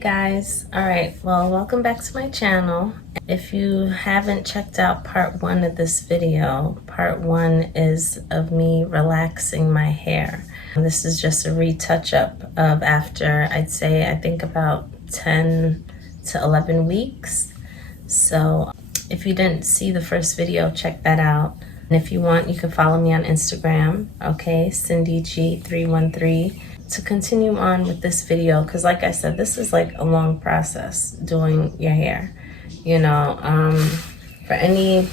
guys. All right, well, welcome back to my channel. If you haven't checked out part 1 of this video, part 1 is of me relaxing my hair. This is just a retouch up of after, I think about 10 to 11 weeks. So if you didn't see the first video, check that out. And if you want, you can follow me on Instagram, okay, CindyG313, to continue on with this video, because like I said, this is like a long process doing your hair. You know, for any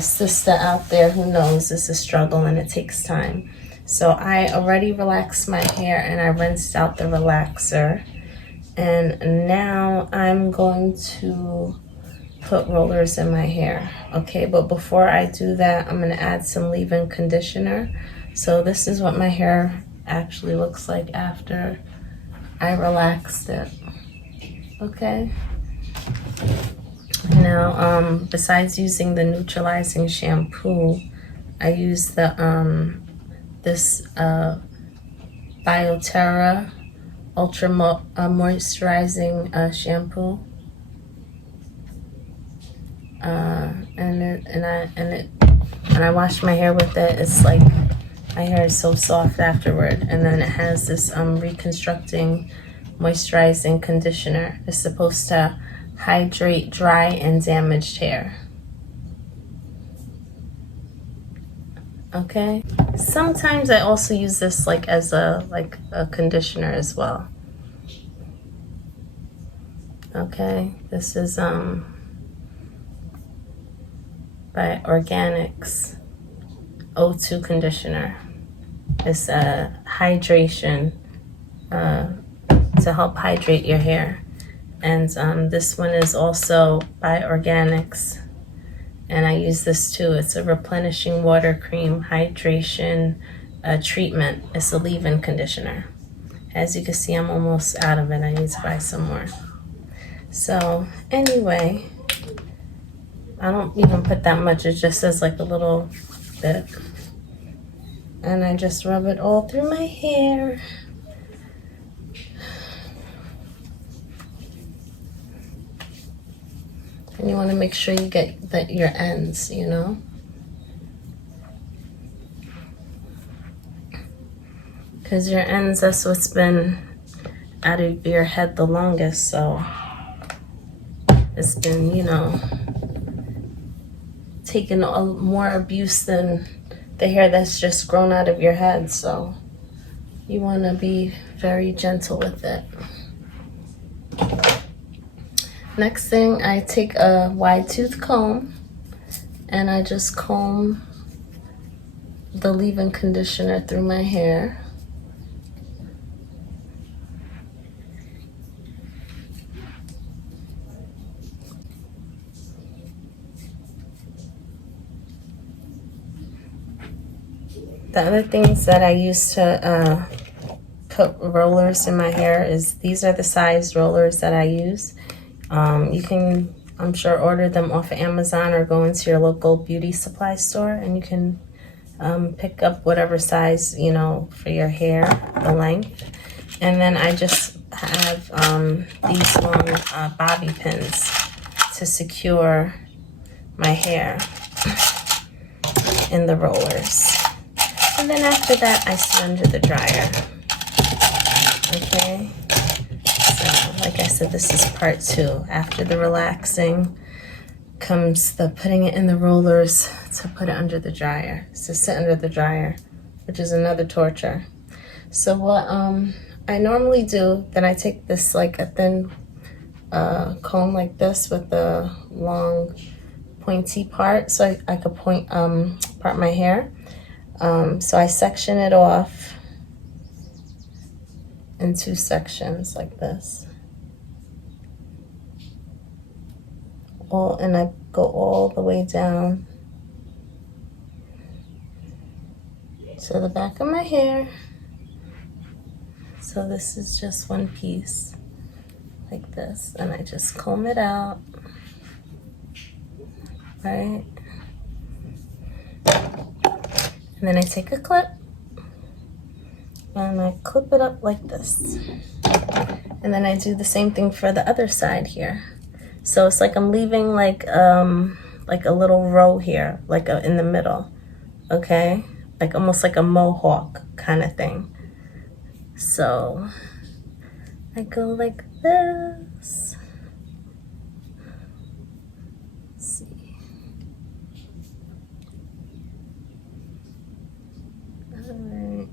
sister out there who knows, it's a struggle and it takes time. So I already relaxed my hair and I rinsed out the relaxer, and now I'm going to put rollers in my hair. Okay, but before I do that, I'm going to add some leave-in conditioner. So this is what my hair actually looks like after I relaxed it. Okay, now besides using the neutralizing shampoo, I use the this Bioterra Ultra Moisturizing shampoo, and when I wash my hair with it, it's like my hair is so soft afterward. And then it has this reconstructing moisturizing conditioner. It's supposed to hydrate dry and damaged hair. Okay, sometimes I also use this like as a conditioner as well. Okay, this is by Organics O2 conditioner. It's a hydration to help hydrate your hair. And this one is also by Organics, and I use this too. It's a replenishing water cream hydration treatment. It's a leave-in conditioner. As you can see, I'm almost out of it. I need to buy some more. So anyway, I don't even put that much. It just says like a little bit. And I just rub it all through my hair. And you want to make sure you get your ends, you know. Because your ends, that's what's been out of your head the longest. So it's been, you know, taking more abuse than the hair that's just grown out of your head. So you want to be very gentle with it. Next thing, I take a wide tooth comb and I just comb the leave-in conditioner through my hair. The other things that I use to put rollers in my hair is, these are the size rollers that I use. You can, I'm sure, order them off of Amazon or go into your local beauty supply store, and you can pick up whatever size, you know, for your hair, the length. And then I just have these long bobby pins to secure my hair in the rollers. And then after that, I sit under the dryer. Okay, so like I said, this is part 2. After the relaxing comes the putting it in the rollers to put it under the dryer, to sit under the dryer, which is another torture. So what I normally do, then I take this like a thin comb like this with the long pointy part, so I could part my hair. So I section it off in 2 sections like this. And I go all the way down to the back of my hair. So this is just one piece like this, and I just comb it out, right? And then I take a clip and I clip it up like this. And then I do the same thing for the other side here. So it's like I'm leaving like a little row here, like in the middle, okay? Like almost like a mohawk kind of thing. So I go like this. Let's see. All right.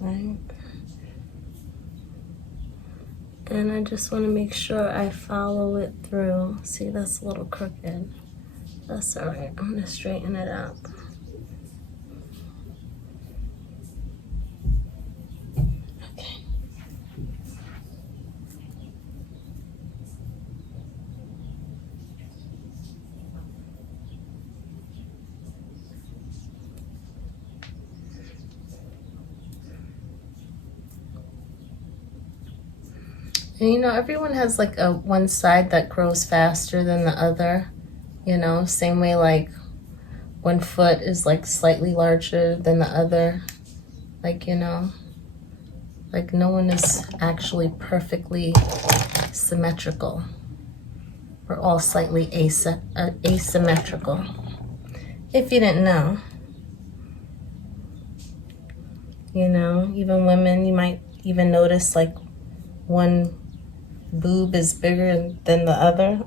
Right. And I just want to make sure I follow it through. See, that's a little crooked. That's all right. I'm going to straighten it out. Okay. And you know, everyone has like a one side that grows faster than the other, you know, same way like one foot is like slightly larger than the other, like, you know, like no one is actually perfectly symmetrical. We're all slightly asymmetrical, if you didn't know. You know, even women, you might even notice like one boob is bigger than the other.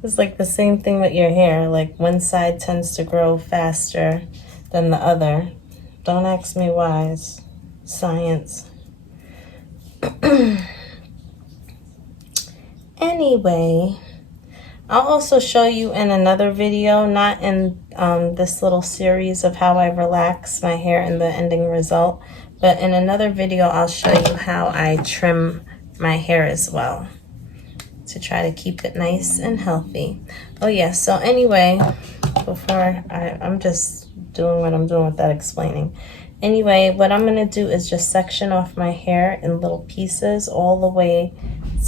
It's like the same thing with your hair. Like one side tends to grow faster than the other. Don't ask me why. It's science. Anyway, I'll also show you in another video, not in this little series of how I relax my hair and the ending result, but in another video I'll show you how I trim my hair as well to try to keep it nice and healthy. Oh yeah, so anyway, before I'm just doing what I'm doing without explaining. Anyway, what I'm gonna do is just section off my hair in little pieces all the way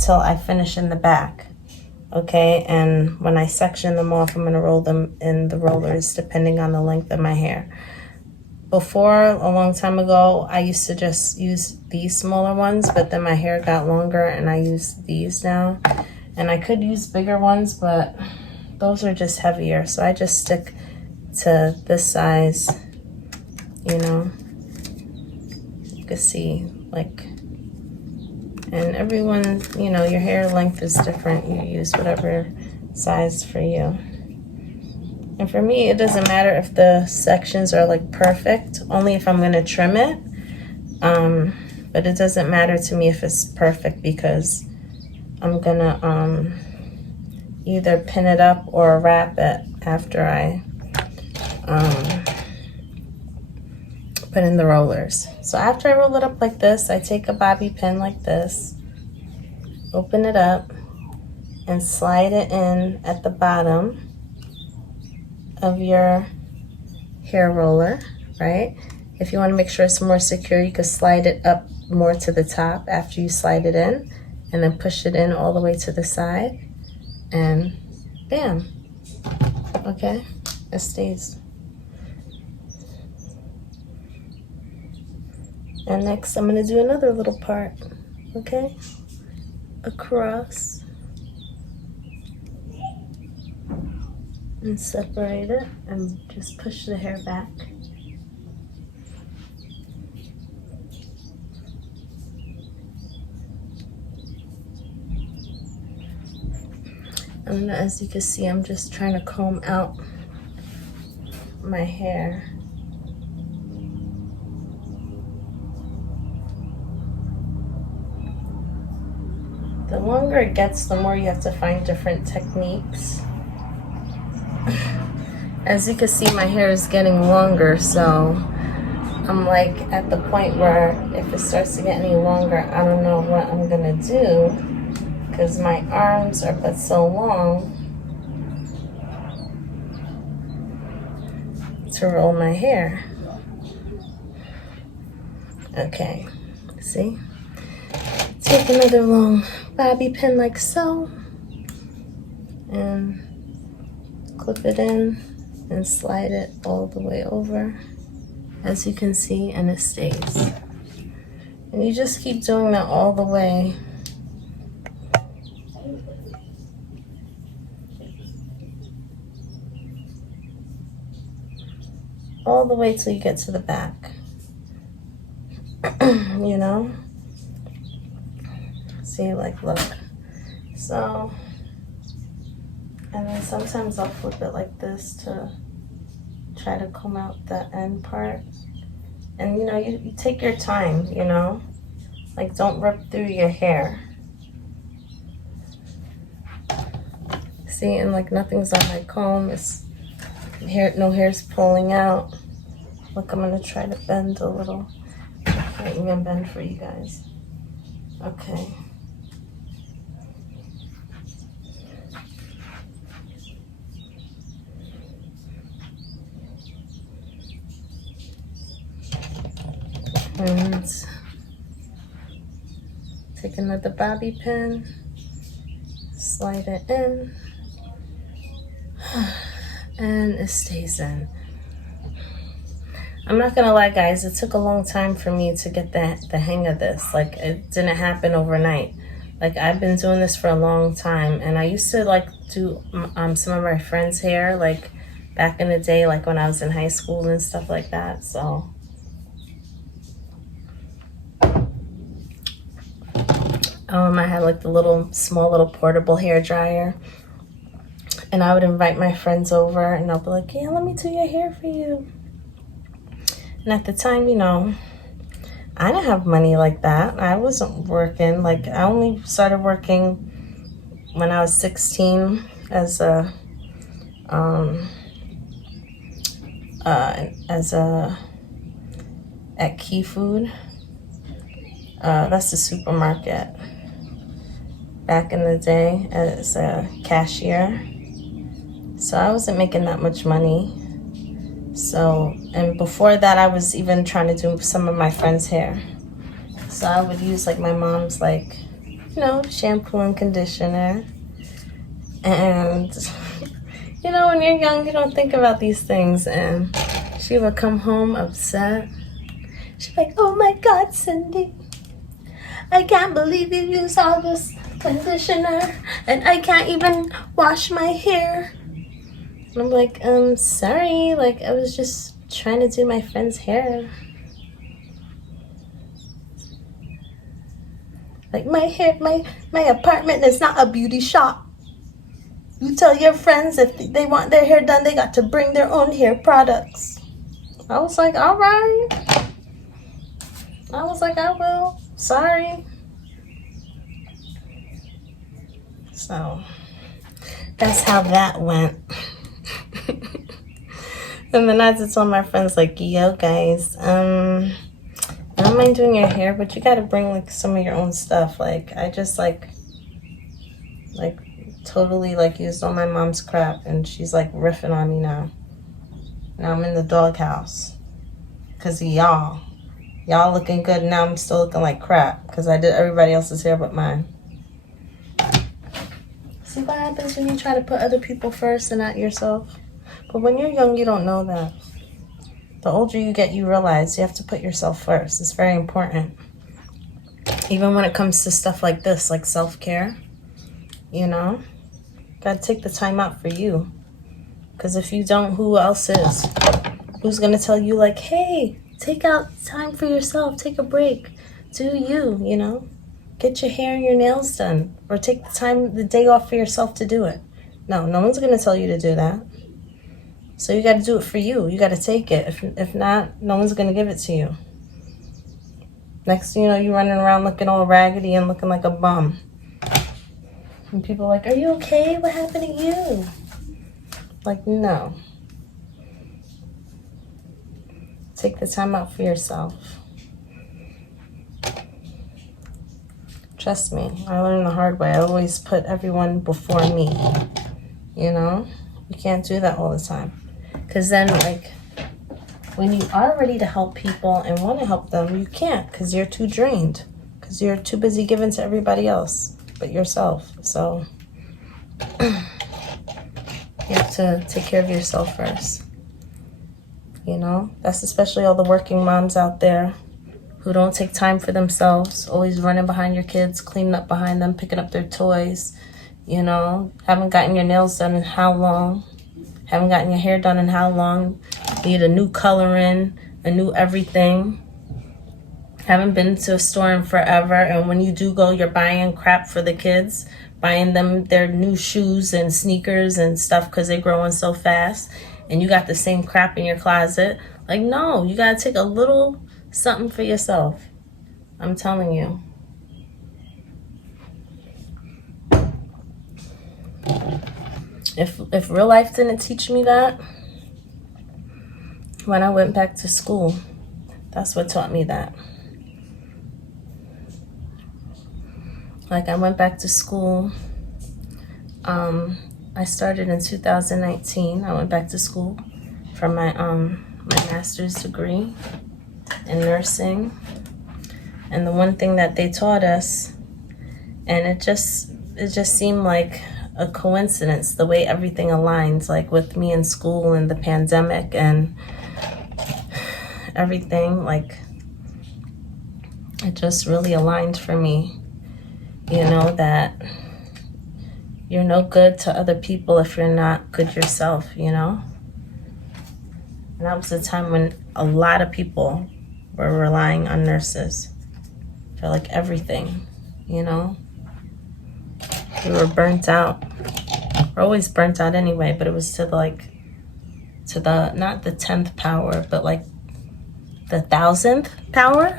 till I finish in the back. Okay, and when I section them off, I'm gonna roll them in the rollers depending on the length of my hair. Before, a long time ago, I used to just use these smaller ones, but then my hair got longer and I use these now. And I could use bigger ones, but those are just heavier. So I just stick to this size, you know. You can see, like, and everyone, you know, your hair length is different. You use whatever size for you. And for me, it doesn't matter if the sections are like perfect, only if I'm gonna trim it. But it doesn't matter to me if it's perfect because I'm gonna either pin it up or wrap it after I put in the rollers. So after I roll it up like this, I take a bobby pin like this, open it up, and slide it in at the bottom of your hair roller, right? If you want to make sure it's more secure, you could slide it up more to the top after you slide it in, and then push it in all the way to the side, and bam. Okay, it stays. And next I'm gonna do another little part, okay? Across. And separate it and just push the hair back. And as you can see, I'm just trying to comb out my hair. The longer it gets, the more you have to find different techniques. As you can see, my hair is getting longer, so I'm like at the point where if it starts to get any longer, I don't know what I'm gonna do because my arms are but so long to roll my hair. Okay, see? Take another long bobby pin like so and clip it in and slide it all the way over. as you can see, and it stays. And you just keep doing that all the way. All the way till you get to the back. You know? See, like, look. So, and then sometimes I'll flip it like this to try to comb out the end part. And you know, you take your time, you know? Like, don't rip through your hair. See, and like nothing's on my comb. It's hair, no hair's pulling out. Look, I'm gonna try to bend a little. I can't even bend for you guys. Okay. And take another bobby pin, slide it in, and it stays in. I'm not gonna lie, guys, it took a long time for me to get the hang of this. Like, it didn't happen overnight. Like, I've been doing this for a long time, and I used to like do some of my friends' hair, like back in the day, like when I was in high school and stuff like that. So I had like the small little portable hair dryer, and I would invite my friends over, and I'll be like, yeah, let me do your hair for you. And at the time, you know, I didn't have money like that. I wasn't working. Like, I only started working when I was 16 as a at Key Food. That's the supermarket. Back in the day as a cashier. So I wasn't making that much money. So, and before that, I was even trying to do some of my friends' hair. So I would use like my mom's, like, you know, shampoo and conditioner. And, you know, when you're young, you don't think about these things. And she would come home upset. She'd be like, oh my God, Cindy, I can't believe you use all this conditioner and I can't even wash my hair. And I'm like, sorry, like, I was just trying to do my friend's hair. Like, my hair, my apartment is not a beauty shop. You tell your friends if they want their hair done, they got to bring their own hair products. I was like, all right. I was like, I will. Sorry. So, that's how that went. And then I just told my friends, like, yo, guys, I don't mind doing your hair, but you gotta bring, like, some of your own stuff. Like, I just, like, totally, like, used all my mom's crap, and she's, like, riffing on me now. Now I'm in the doghouse. Because of y'all. Y'all looking good, and now I'm still looking like crap, because I did everybody else's hair but mine. See what happens when you try to put other people first and not yourself? But when you're young, you don't know that. The older you get, you realize you have to put yourself first. It's very important. Even when it comes to stuff like this, like self-care, you know? Gotta take the time out for you. Because if you don't, who else is? Who's gonna tell you, like, hey, take out time for yourself. Take a break. Do you, you know? Get your hair and your nails done. Or take the day off for yourself to do it. No one's gonna tell you to do that. So you got to do it for you. You got to take it. If not, no one's going to give it to you. Next thing you know, you're running around looking all raggedy and looking like a bum. And people are like, are you okay? What happened to you? Like, no. Take the time out for yourself. Trust me, I learned the hard way. I always put everyone before me. You know? You can't do that all the time. Because then, like, when you are ready to help people and want to help them, you can't because you're too drained. Because you're too busy giving to everybody else but yourself. So, you have to take care of yourself first. You You know, that's especially all the working moms out there who don't take time for themselves, always running behind your kids, cleaning up behind them, picking up their toys, you know, haven't gotten your nails done in how long, haven't gotten your hair done in how long, need a new coloring, a new everything, haven't been to a store in forever, and when you do go, you're buying crap for the kids, buying them their new shoes and sneakers and stuff because they're growing so fast, and you got the same crap in your closet. Like, no, you gotta take a little something for yourself. I'm telling you. If real life didn't teach me that, when I went back to school, that's what taught me that. Like, I went back to school. I started in 2019. I went back to school for my master's degree in nursing. And the one thing that they taught us, and it just seemed like a coincidence, the way everything aligns, like with me in school and the pandemic and everything, like it just really aligned for me. You know, that you're no good to other people if you're not good yourself, you know? And that was a time when a lot of people were relying on nurses for like everything, you know? We were burnt out. We're always burnt out anyway, but it was to the, not the 10th power, but like the 1000th power,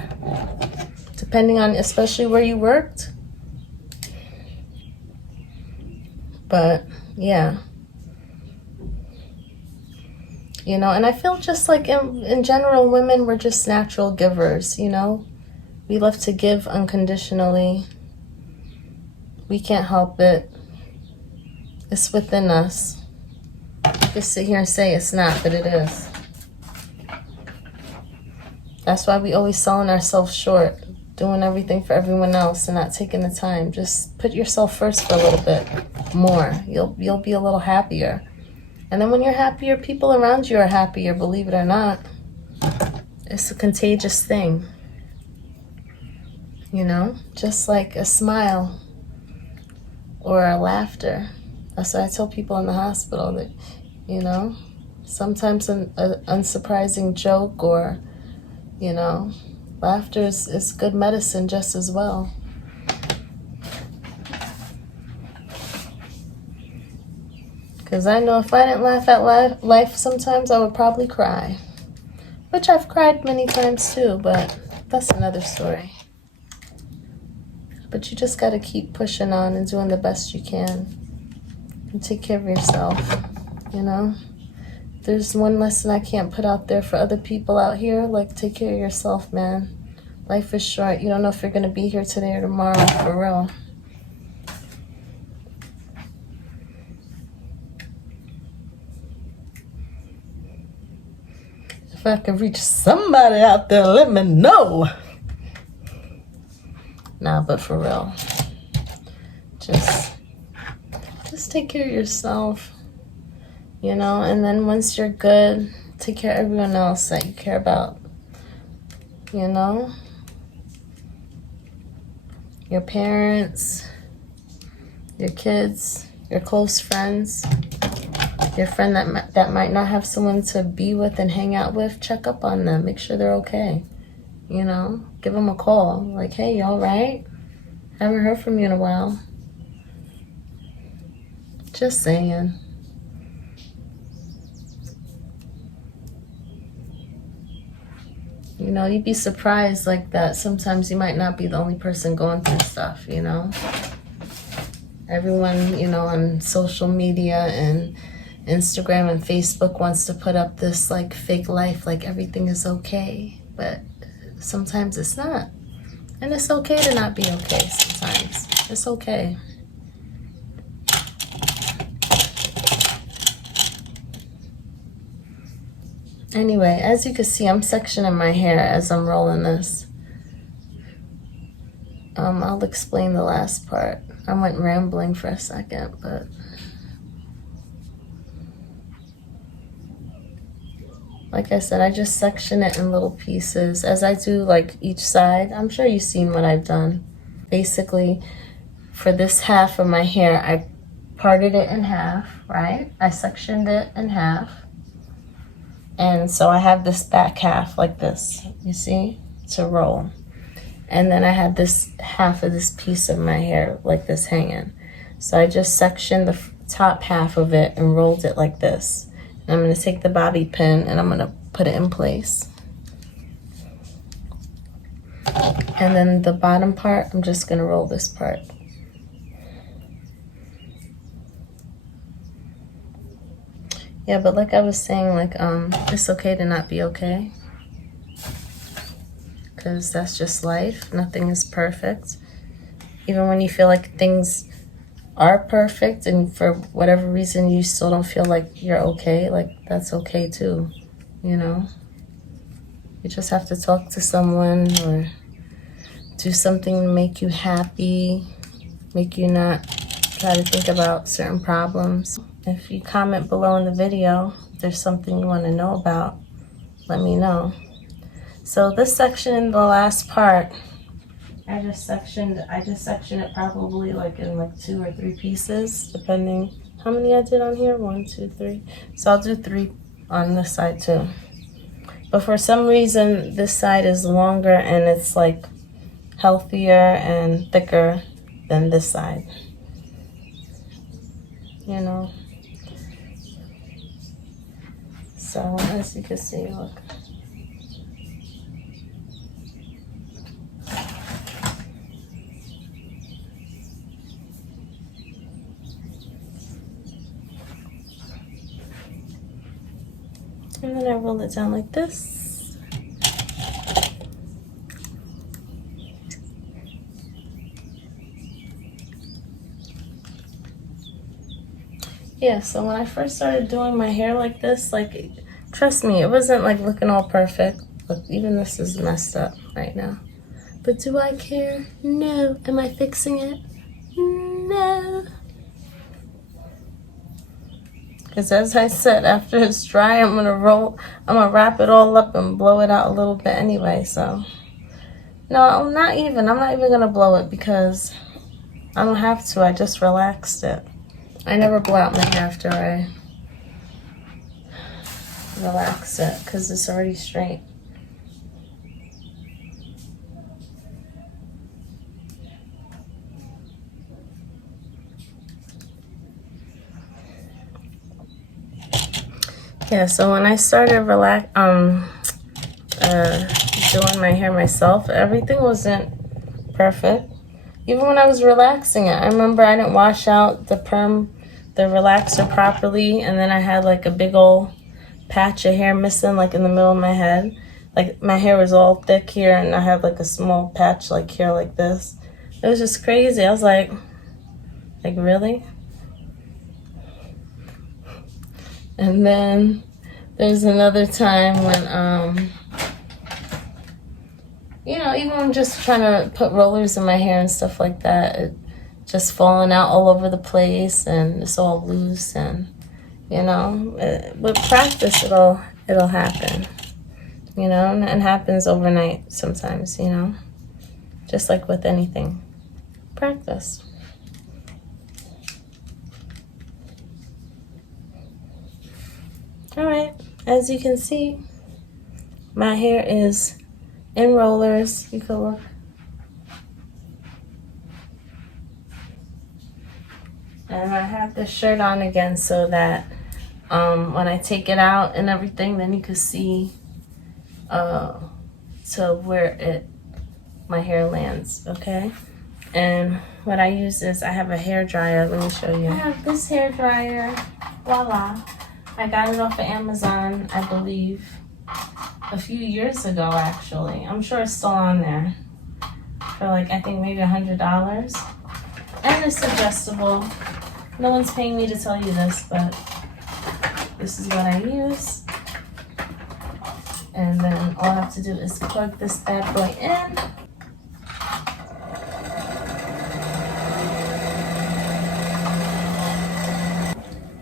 depending on especially where you worked. But yeah, you know, and I feel just like in general, women, we're just natural givers, you know? We love to give unconditionally. We can't help it. It's within us. You can sit here and say it's not, but it is. That's why we always selling ourselves short, doing everything for everyone else and not taking the time. Just put yourself first for a little bit more. You'll be a little happier. And then when you're happier, people around you are happier, believe it or not. It's a contagious thing. You know, just like a smile or a laughter. That's what I tell people in the hospital, that, you know, sometimes an unsurprising joke or, you know, laughter is good medicine just as well. Because I know if I didn't laugh at life sometimes, I would probably cry. Which I've cried many times too, but that's another story. But you just got to keep pushing on and doing the best you can. And take care of yourself, you know? There's one lesson I can't put out there for other people out here, like, take care of yourself, man. Life is short. You don't know if you're going to be here today or tomorrow, for real. If I could reach somebody out there, let me know. Nah, but for real, just take care of yourself, you know, and then once you're good, take care of everyone else that you care about, you know, your parents, your kids, your close friends, your friend that might not have someone to be with and hang out with. Check up on them, make sure they're okay, you know, give them a call, like, hey, you all right? Haven't heard from you in a while. Just saying. You know, you'd be surprised like that. Sometimes you might not be the only person going through stuff, you know. Everyone, you know, on social media and Instagram and Facebook wants to put up this like fake life, like everything is okay. But sometimes it's not. And it's okay to not be okay sometimes. It's okay. Anyway, as you can see, I'm sectioning my hair as I'm rolling this. I'll explain the last part. I went rambling for a second, but Like I said, I just section it in little pieces as I do like each side. I'm sure you've seen what I've done. Basically, for this half of my hair, I parted it in half, right? I sectioned it in half. And so I have this back half like this, you see, to roll. And then I had this half of this piece of my hair like this hanging. So I just sectioned the top half of it and rolled it like this. And I'm going to take the bobby pin and I'm going to put it in place. And then the bottom part, I'm just going to roll this part. Yeah, but like I was saying, like, it's okay to not be okay. Because that's just life. Nothing is perfect. Even when you feel like things are perfect and for whatever reason you still don't feel like you're okay, like, that's okay too, you know? You just have to talk to someone or do something to make you happy, make you not try to think about certain problems. If you comment below in the video, if there's something you want to know about, let me know. So this section, the last part, I just sectioned it probably like in like 2 or 3 pieces, depending how many I did on here. 1, 2, 3. So I'll do 3 on this side too. But for some reason, this side is longer and it's like healthier and thicker than this side. You know? So as you can see, look. And then I roll it down like this. Yeah, so when I first started doing my hair like this, like, trust me, it wasn't like looking all perfect. Look, even this is messed up right now. But do I care? No. Am I fixing it? No. Because as I said, after it's dry, I'm gonna wrap it all up and blow it out a little bit anyway, so. No, I'm not even gonna blow it because I don't have to. I just relaxed it. I never blow out my hair after I relax it because it's already straight. Yeah, so when I started doing my hair myself, everything wasn't perfect. Even when I was relaxing it, I remember I didn't wash out the relaxer properly, and then I had like a big old patch of hair missing like in the middle of my head. Like my hair was all thick here and I had like a small patch like here like this. It was just crazy. I was like really? And then there's another time when, you know, even when I'm just trying to put rollers in my hair and stuff like that, it just falling out all over the place and it's all loose and, you know, with practice it'll happen, you know, and it happens overnight sometimes, you know, just like with anything. Practice. All right, as you can see, my hair is in rollers. You can look. And I have this shirt on again so that when I take it out and everything, then you can see to where my hair lands, okay? And what I use is I have a hair dryer. Let me show you. I have this hair dryer. Voila. I got it off of Amazon, I believe, a few years ago, actually. I'm sure it's still on there for like, I think maybe $100. And it's adjustable. No one's paying me to tell you this, but this is what I use. And then all I have to do is plug this bad boy in.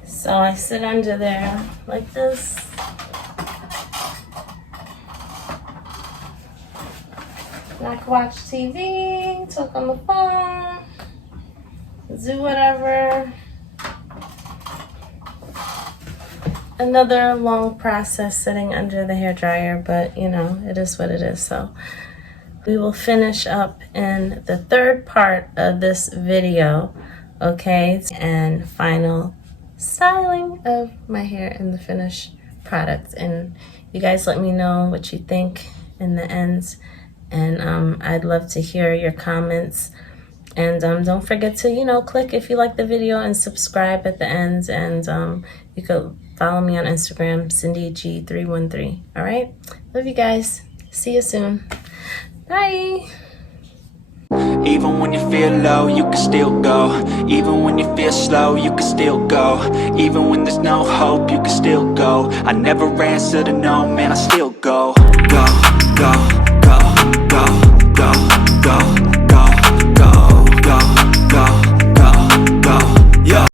So I sit under there like this. I can watch TV, talk on the phone, do whatever. Another long process sitting under the hairdryer, but you know, it is what it is. So we will finish up in the third part of this video, okay? And final styling of my hair in the finished product. And you guys let me know what you think in the ends. And I'd love to hear your comments. And don't forget to, you know, click if you like the video and subscribe at the end. And you could follow me on Instagram, CindyG313. All right? Love you guys. See you soon. Bye. Even when you feel low, you can still go. Even when you feel slow, you can still go. Even when there's no hope, you can still go. I never answer to no, man, I still go. Go, go, go, go, go.